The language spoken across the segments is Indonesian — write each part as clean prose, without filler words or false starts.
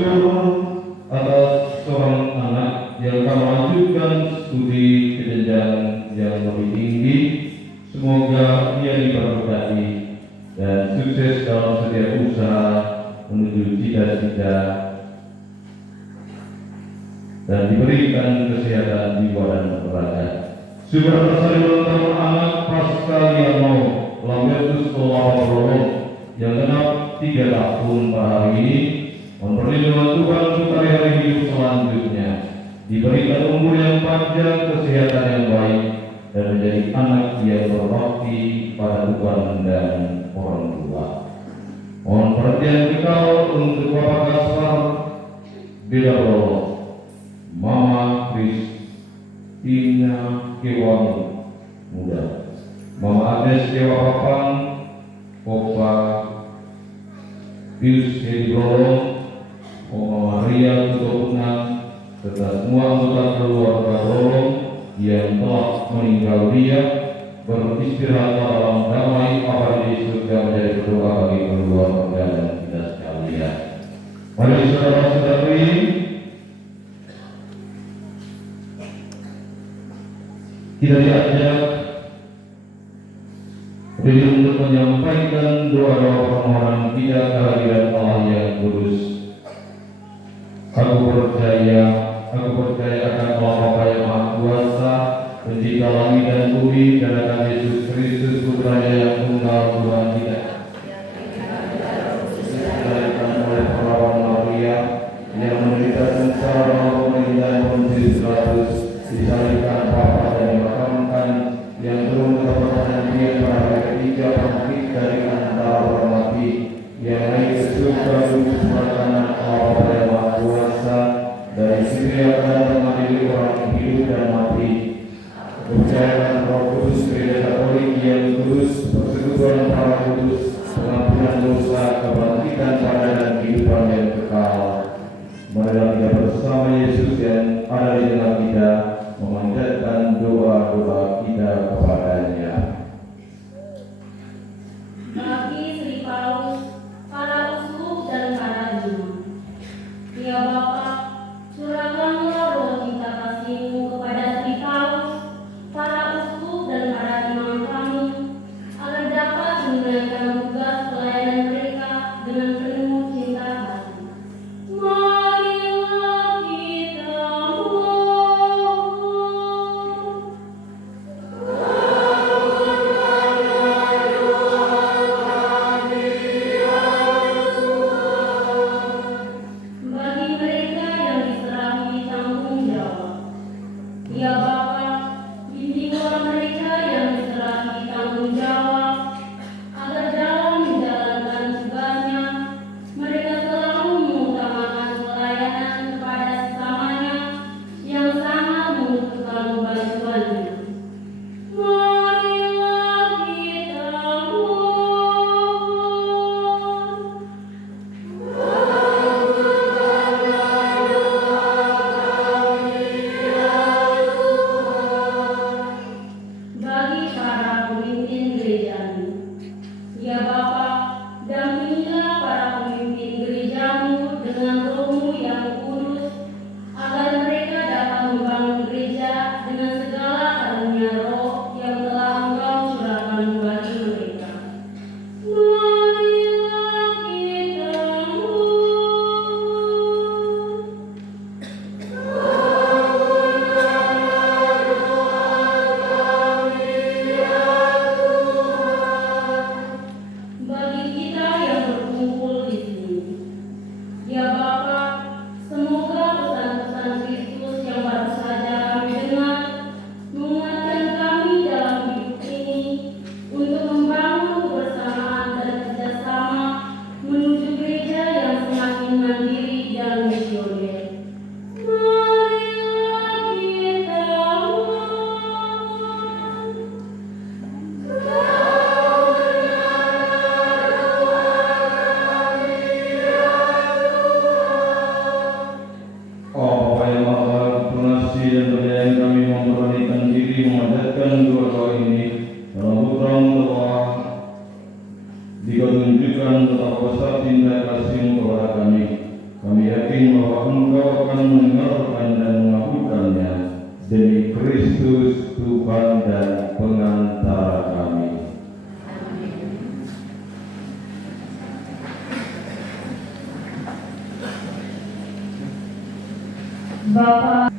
bersyukur atas seorang anak yang akan melanjutkan studi ke jenjang yang lebih tinggi. Semoga ia diberkati dan sukses dalam setiap usaha menuju cita-cita dan diberikan kesehatan jiwa dan raga. Subhanallah tahun anak Pascaliano Lambertus Kolawaro yang genap 3 tahun pada hari ini, mohon perlindungan Tuhan untuk hari-hari hidup selanjutnya, diberikan umur yang panjang, kesehatan yang baik, dan menjadi anak yang berbakti pada Tuhan dan orang tua. Mohon perhatian kekal untuk Bapak Gaspar Bidabro, Mama Kristina Kewangi Muda, Mama Agnes Kewapapang, Opa Pius Hedibro, Oma Maria Tutupna, serta semua anggota keluarga Rolong yang telah meninggal dunia, beristirahat dalam damai abadi surga, menjadi berdoa bagi keluarga dan kita sekalian. Mari saudara-saudari, kita diajak untuk menyampaikan doa-doa permohonan kita kehadiran Allah yang kudus. Aku percaya akan Allah Bapa yang Maha Kuasa, Pencipta langit dan bumi, dan akan Yesus Kristus Putranya yang tunggal Tuhan kita, dilahirkan oleh perawan Maria, yang menderita sengsara dalam pemerintahan Pontius Pilatus, disalibkan, Bapa dan dimakamkan, yang turun ke pertanyaan dia pada hari ketiga, bangkit dari antara orang mati, yang naik ke surga duduk sebelah kanan Allah Bapa yang Maha Kuasa, dari situ akan mengadili orang hidup dan mati. Percayakan Roh Kudus, Gereja Katolik yang kudus, persekutuan para kudus, pengampunan dosa, kebangkitan pada dan kehidupan yang kekal. Marilah kita bersama Yesus yang ada di tengah kita, memanjatkan doa-doa kita kepadanya. Bagi Sri Paulus, para uskup dan para imam, ya Bapa, curahkanlah roh cinta kasih-Mu kepada Sri Paulus, para uskup dan para imam kami, agar dapat menunaikan tugas pelayanan mereka dengan penuh cinta hati. Marilah kita bagi mereka yang diserahi tanggung jawab, ya Bapa, bimbinglah mereka yang diserahi tanggung jawab, agar dalam menjalankan tugasnya mereka selalu mengutamakan pelayanan kepada sesamanya yang sangat membutuhkan bantuannya. Marilah kita bagi para pemimpin gereja-Mu, ya Bapa, dampingilah para pemimpin gereja-Mu dengan Roh-Mu yang kudus, agar mereka dapat membangun gereja dengan segala karunia Roh yang telah Engkau curahkan bagi mereka. Marilah kita bagi kita yang berkumpul di sini, ya Bapa, semoga pesan-pesan Kristus yang baru saja kami dengar menguatkan kami dalam hidup ini untuk membangun kebersamaan dan kerjasama menuju gereja yang semakin mandiri dan misioner. Marilah kita yakin bahwa Engkau akan mendengarkan dan mengabulkannya demi Kristus Tuhan dan pengantara kami. Bapa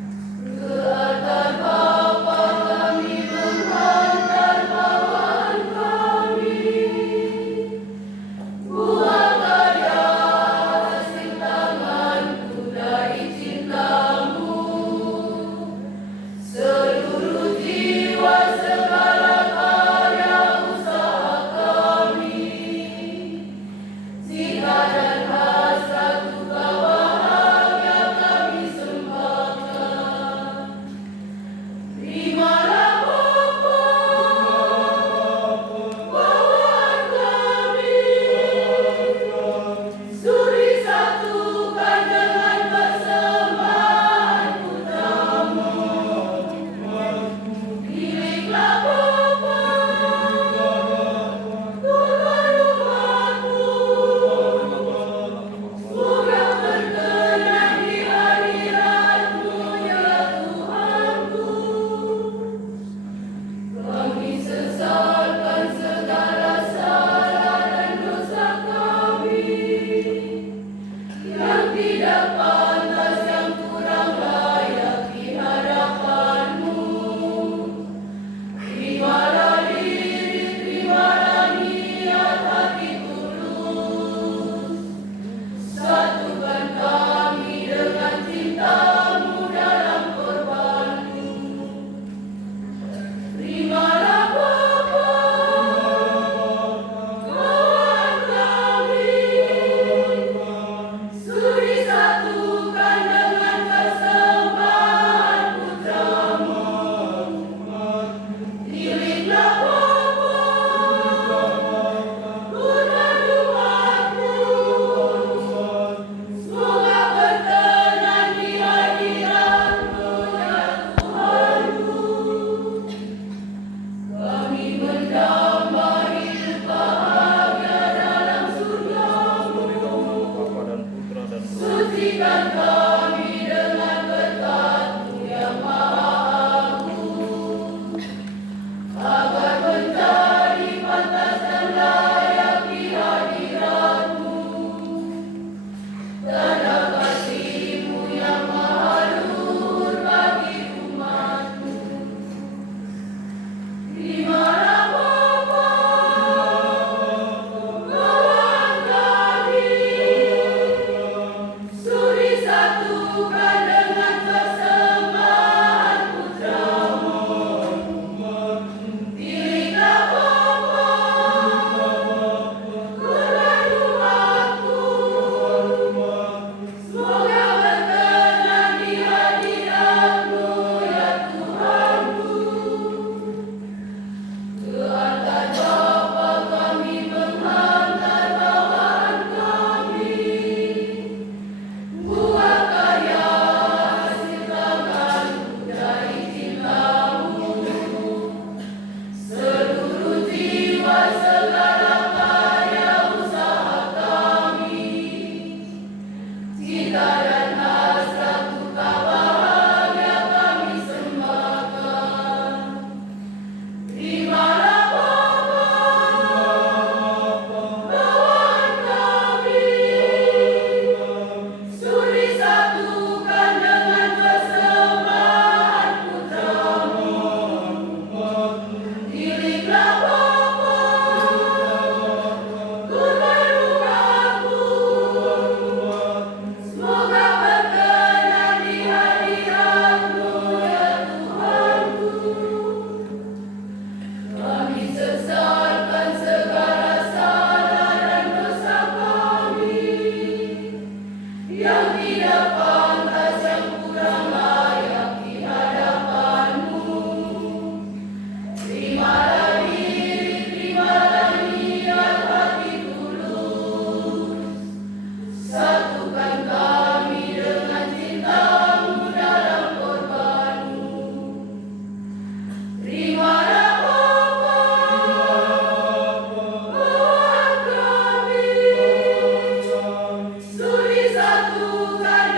Suri satukan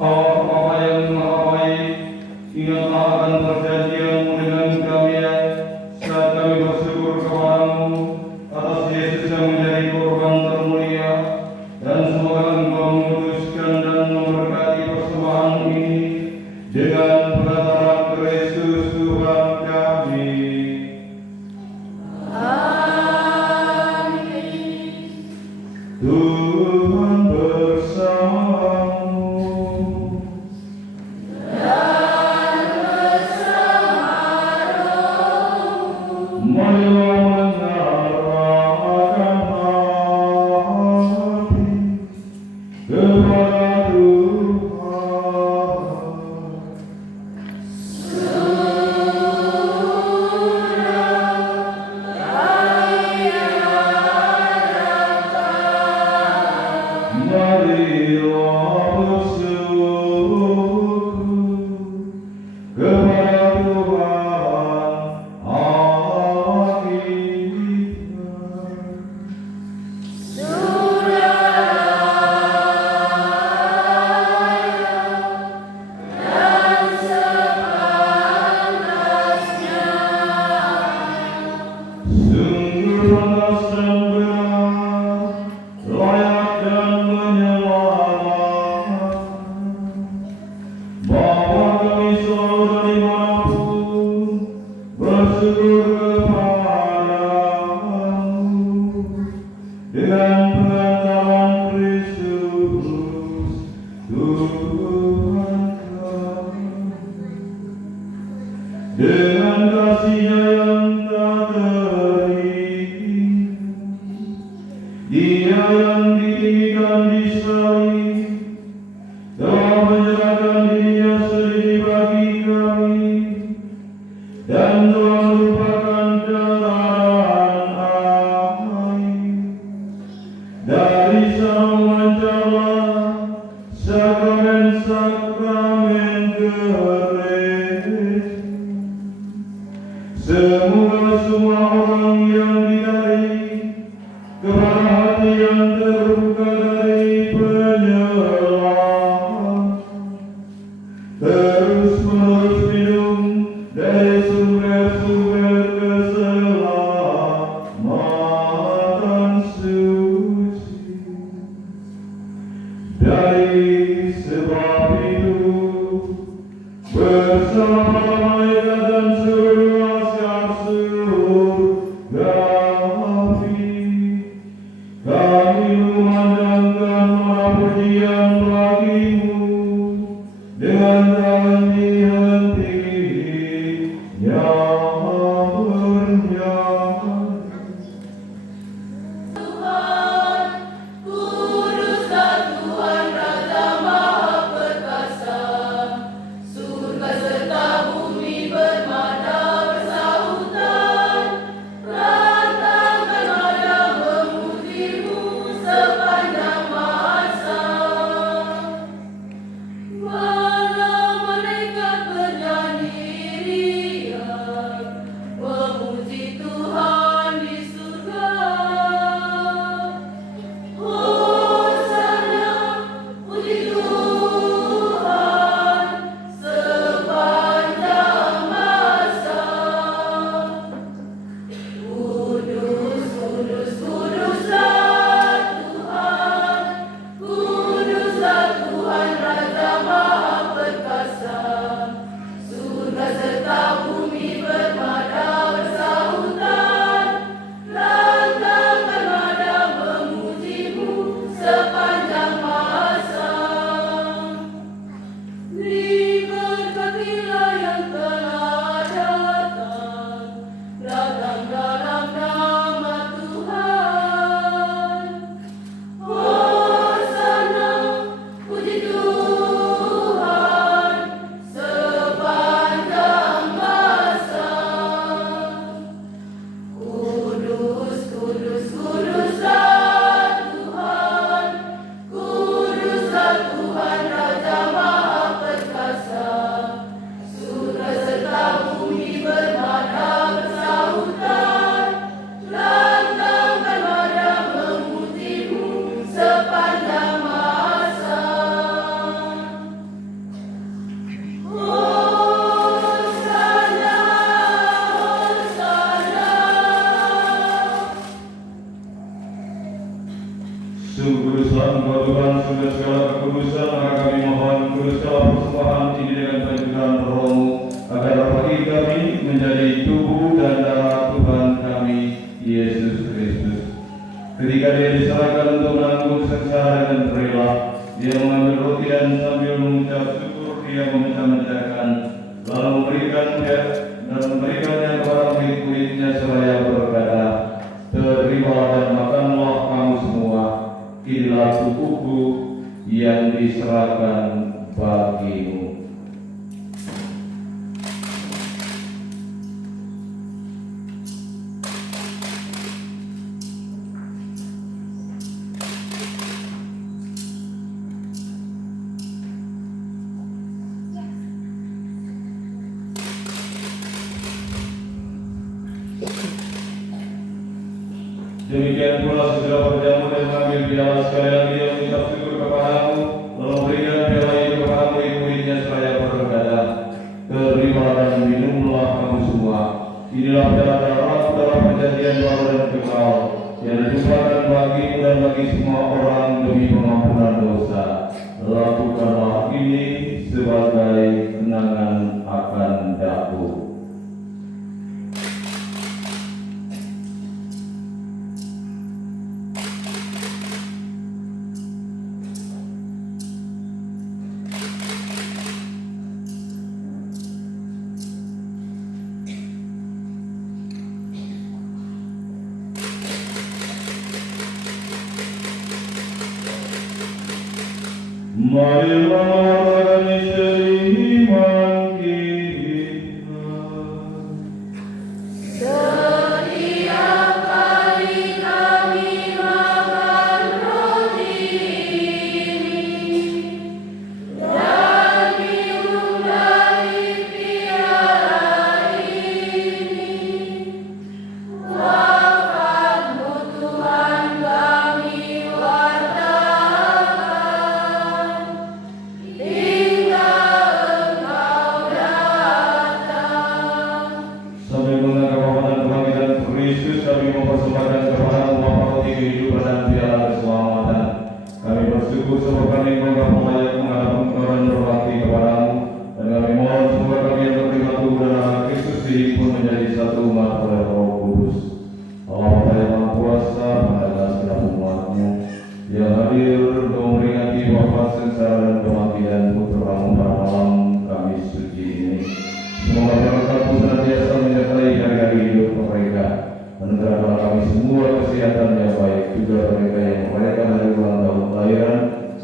Allah yang Maha Baik, ingatlah akan perjanjian-Mu dengan kami saat kami bersyukur kepadamu atas Yesus yang menjadi korban termulia, dan semoga Engkau memutuskan dan memberkati persembahan ini dengan pengantaran Kristus Tuhan kami. Tuhan bersamamu. Marilah menyerahkan hati kepada Tuhan. Marilah bersyukur kepada Tuhan Allah kita. Sungguh pantas dan benar, layak dan menyelamatkan, bahwa kami selalu dan dimanapun bersyukur kepadamu dengan pengantaran Kristus Tuhan kami. Dengan kasih-Nya yang tak terhingga, Dia yang ditinggikan di salib telah menyerahkan dirinya sendiri bagi kami, dan telah merupakan darah dan air. Dari sana memancarlah sakramen-sakramen gereja. Semoga semua orang yang ditarik kepada hati yang terbuka dari penyelamat terus-menerus minum dari sumber-sumber keselamatan suci. Dari sebab itu, bersama malaikat dan seluruh masyarakat surgawi, kami memandangkan pujian bagi-Mu dengan tak henti-hentinya bernyanyi. Sepanjang Sungguh kudusan Engkau Tuhan, sudah segala kekudusan, maka kami mohon kudus segala persembahan ini dengan penjualan roh-Mu, agar bagi kami menjadi tubuh dan darah Tuhan kami, Yesus Kristus. Ketika Dia diserahkan untuk menanggung sengsara dan rela, Dia mengambil roti dan sambil mengucap syukur, Dia memecah-mecahkan, lalu memberikannya kepada murid-muridnya seraya berkata, "Terimalah dan makanlah kamu semua. Inilah tubuhku yang diserahkan bagimu." Demikian pula setelah berjamu dan mengambil piala, sekali lagi Dia mengucap syukur kepadamu, lalu memberikan piala itu kepada murid-muridnya seraya berkata, "Terimalah dan minumlah kamu semua. Inilah piala darahku dalam perjanjian baru dan kekal, yang ditumpahkan bagimu dan bagi semua orang demi pengampunan dosa. Lakukanlah ini sebagai kenangan akan aku." Marilah merayakan misteri iman kita. Setiap kali kami makan roti ini dan minum dari piala ini, wafat-Mu Tuhan kami wartakan hingga Engkau datang. Sambil mengenang kewafatan kebangkitan Kristus, kami mempersembahkan kepadamu Bapa roti kehidupan dan piala keselamatan. Kami bersyukur sebab kami menganggap layak menghadap Engkau dan berbakti kepadamu, dan kami mohon semoga kami yang terima tubuh dan darah Kristus dihimpun menjadi satu umat oleh Roh Kudus. Allah Bapa yang Maha Kuasa, pada segala umat-Mu yang hadir untuk memperingati wafat, sengsara dan kematian putramu pada malam Kamis suci ini. Semoga berkat-Mu senantiasa menyertai hari-hari hidup mereka, menegarkan kami semua kesehatan yang baik, juga mereka yang merayakan hari ulang tahun kelahiran,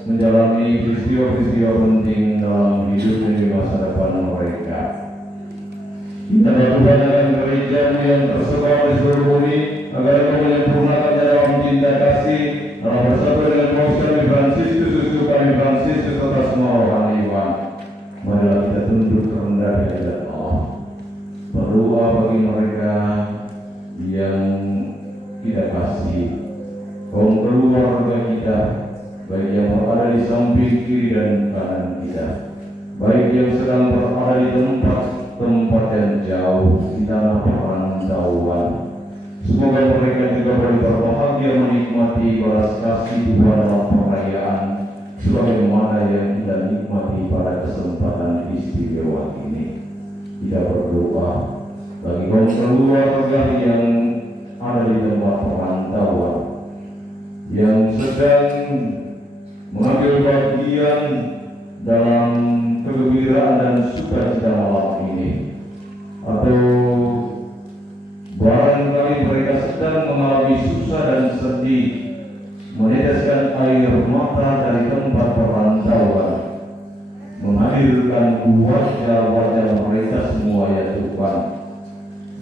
menjalani peristiwa-peristiwa penting dalam hidup dan di masa depan mereka. Kita berdoakan gereja-Mu yang tersebar di seluruh bumi, agar Engkau menyempurnakannya dalam cinta kasih, dalam bersatu dengan Paus kami Fransiskus, susu kami Fransiskus, serta semua rohaniwan. Marilah kita tunduk rendah di hadapan Allah, berdoa bagi mereka yang kita kasih, kaum keluarga kita, baik yang berada di samping kiri dan kanan kita, baik yang sedang berada di tempat yang jauh di tanah perantauan. Semoga mereka juga boleh berbahagia menikmati balas kasih Tuhan dalam perayaan sebagaimana yang kita nikmati pada kesempatan istimewa ini. Kita berdoa bagi kaum keluarga yang ada di tempat perantauan, yang sedang mengambil bagian dalam kegembiraan dan sukacita malam ini, atau barangkali mereka sedang mengalami susah dan sedih, meneteskan air mata dari tempat perantauan, menghadirkan wajah-wajah mereka semua ya Tuhan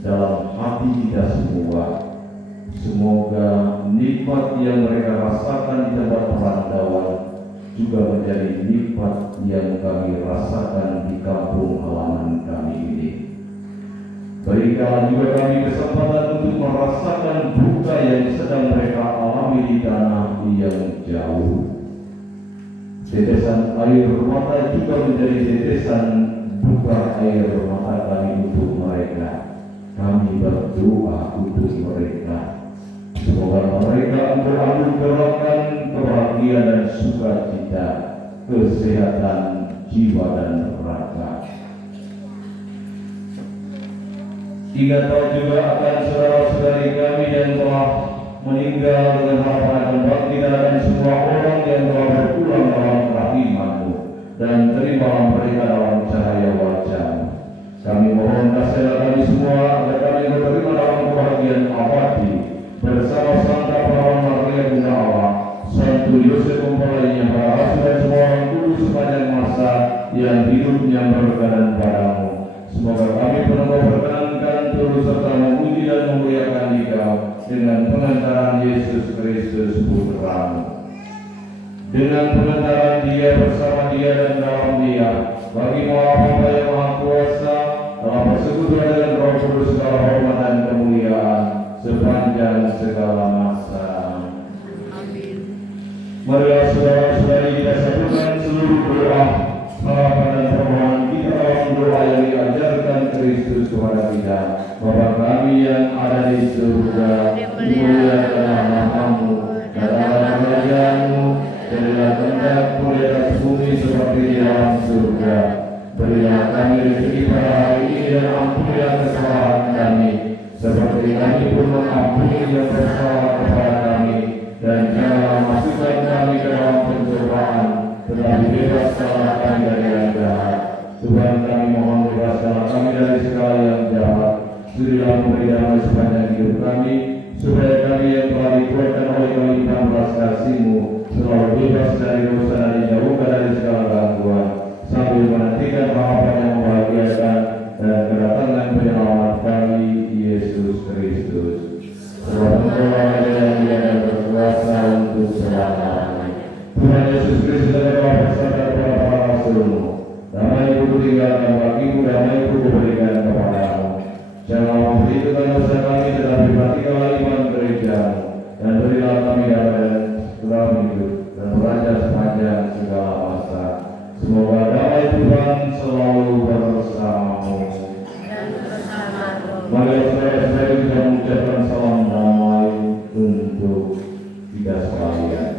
dalam hati kita semua. Semoga nikmat yang mereka rasakan di tempat perantauan juga menjadi nikmat yang kami rasakan di kampung halaman kami ini. Berikanlah juga kami kesempatan untuk merasakan duka yang sedang mereka alami di tanah yang jauh. Tetesan air mata juga menjadi tetesan duka air mata kami untuk mereka. Kami berdoa untuk mereka. Semoga mereka beranugerahkan kepada kesehatan jiwa dan raga. Ingat juga akan saudara-saudari kami yang telah meninggal dengan harapan akan bangkit dan semua orang yang telah berpulang dalam rahmat-Mu, dan terimalah mereka dalam cahaya wajah-Mu. Kami mohon kasihlah kami semua agar kami diterima dalam kebahagiaan abadi bersama Santa Perawan Maria Bunda Allah, Santo Yosef Mempelainya, para rasul dan semua orang kudus sepanjang masa yang hidupnya berkenan padamu. Semoga kami penuh berkenankan terus serta memuji dan memuliakan Dikau dengan pengantaran Yesus Kristus Putra-Mu. Dengan pengantaran Dia, bersama Dia dan dalam Dia, bagi Allah Bapa yang Maha Kuasa, dalam persekutuan dengan Roh Kudus, segala hormat dan kemuliaan sepanjang segala masa. Amin. Marilah saudara-saudari kita satukan seluruh doa, harapan dan permohonan kita dalam doa yang diajarkan Kristus kepada kita. Bapa kami yang ada di surga, dimuliakanlah nama-Mu, datanglah kerajaan-Mu, jadilah kehendak-Mu di atas bumi seperti di dalam surga. Berilah kami rezeki pada hari ini dan ampunilah kesalahan kami, seperti kami pun mengampuni yang bersalah kepada kami, dan janganlah masukkan kami ke dalam pencobaan, tetapi bebaskanlah kami dari yang jahat. Tuhan, kami mohon bebaskanlah kami dari segala yang jahat. Surilah memberi damai sepanjang hidup kami, supaya kami yang telah dikuatkan oleh kelimpahan belas kasih-Mu selalu bebas dari dosa dan dijauhkan dari segala gangguan, sambil menantikan harapan yang membahagiakan dan kedatangan penyelamat kami, Yesus Kristus. Tuhan yang berkuasa untuk selamanya. Tuhan Yesus Kristus adalah bersama para rasul-Mu. Damai Ku tinggalkan bagimu, damai Ku berikan kepadamu. Janganlah memperhitungkan dosa kami, tetapi perhatikanlah iman gereja-Mu, dan berilah kami damai dalam hidup dan beraja sepanjang segala masa. Semoga damai Tuhan selalu bersama-Mu. Mari saudara-saudari kita mengucapkan salam damai untuk kita sekalian.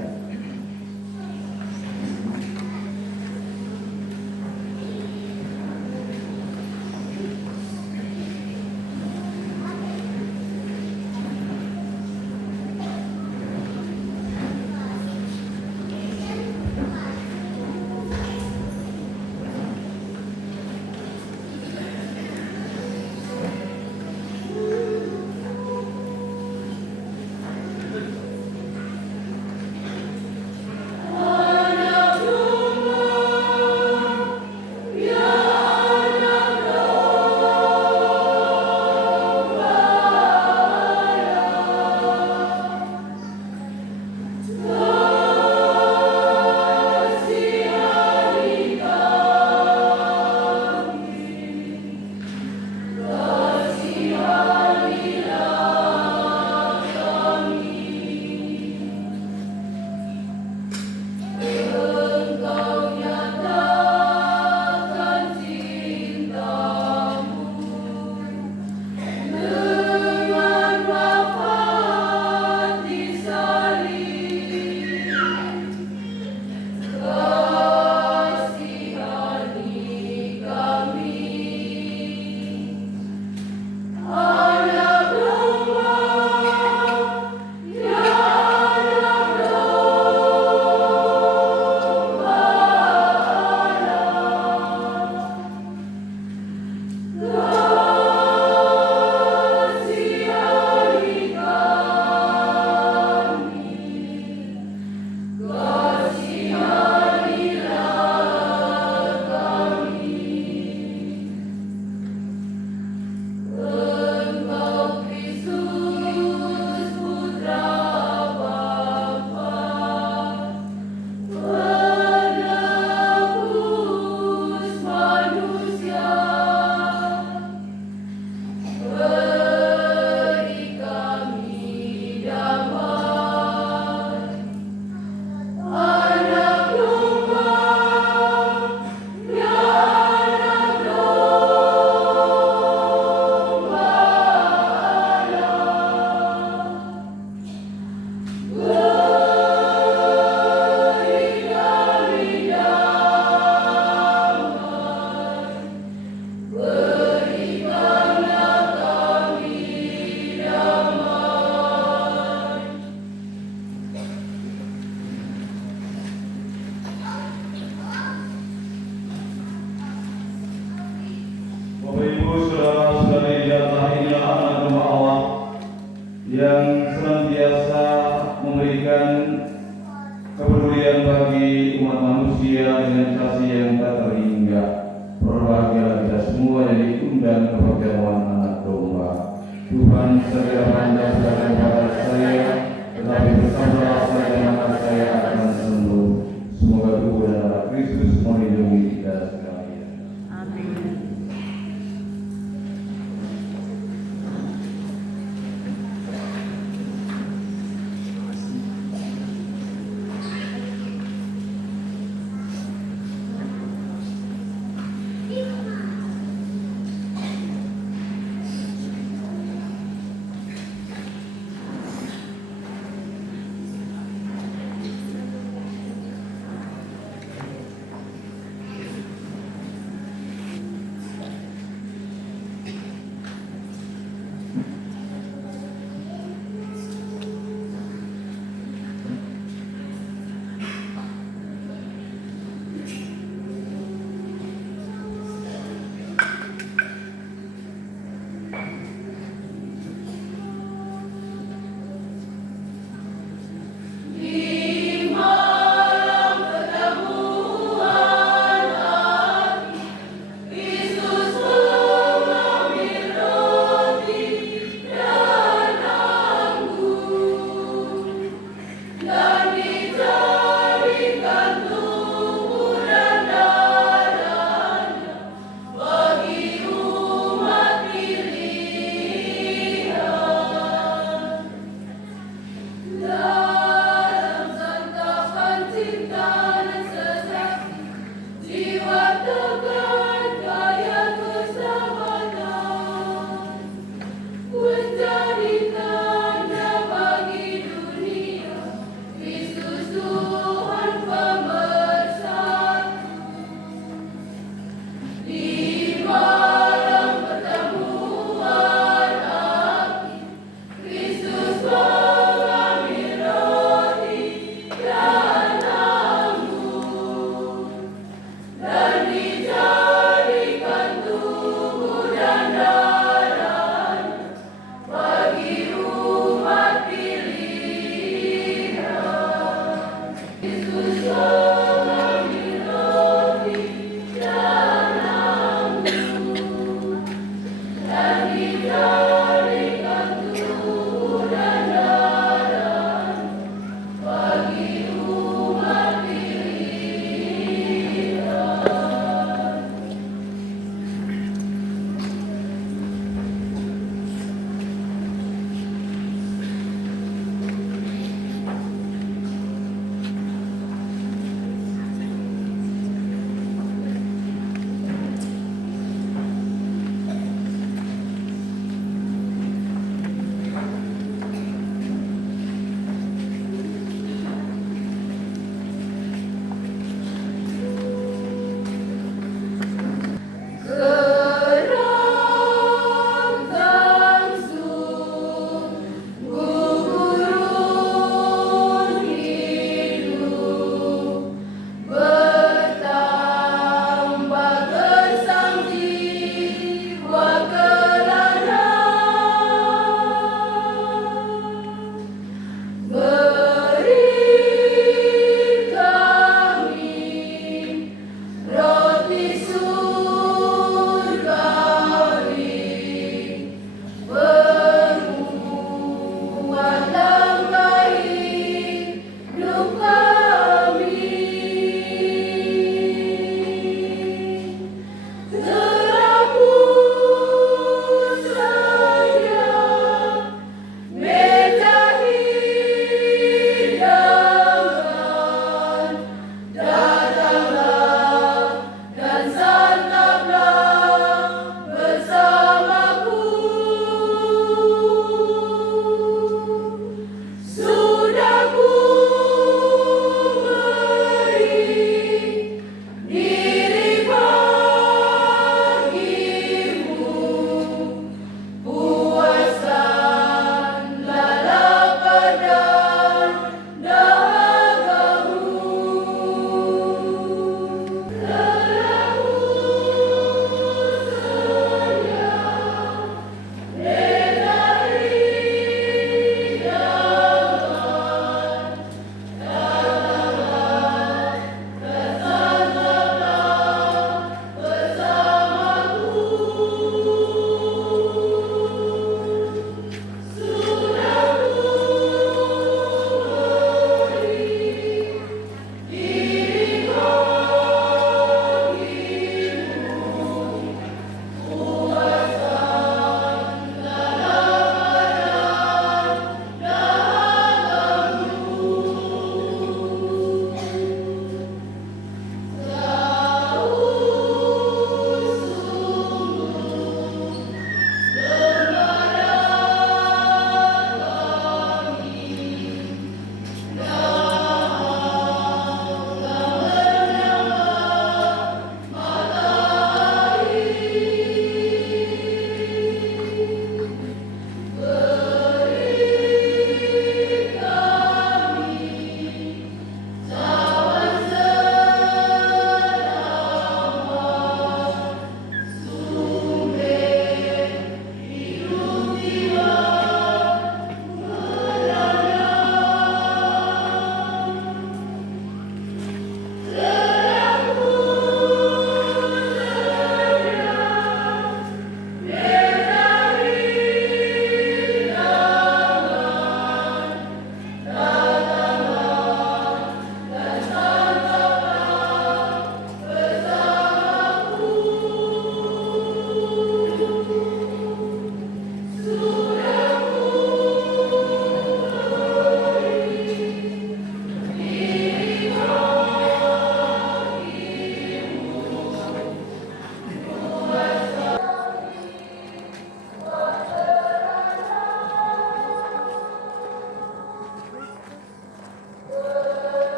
memberikan kepedulian bagi umat manusia dengan kasih yang tak terhingga. Berbahagialah kita semua yang diundang ke perjamuan anak domba. Tuhan segera menjauhkan kepada saya, tetapi bersabarlah saya dan maka saya akan sembuh. Semoga Tuhan dan Allah Kristus melindungi kita sekalian. Amin.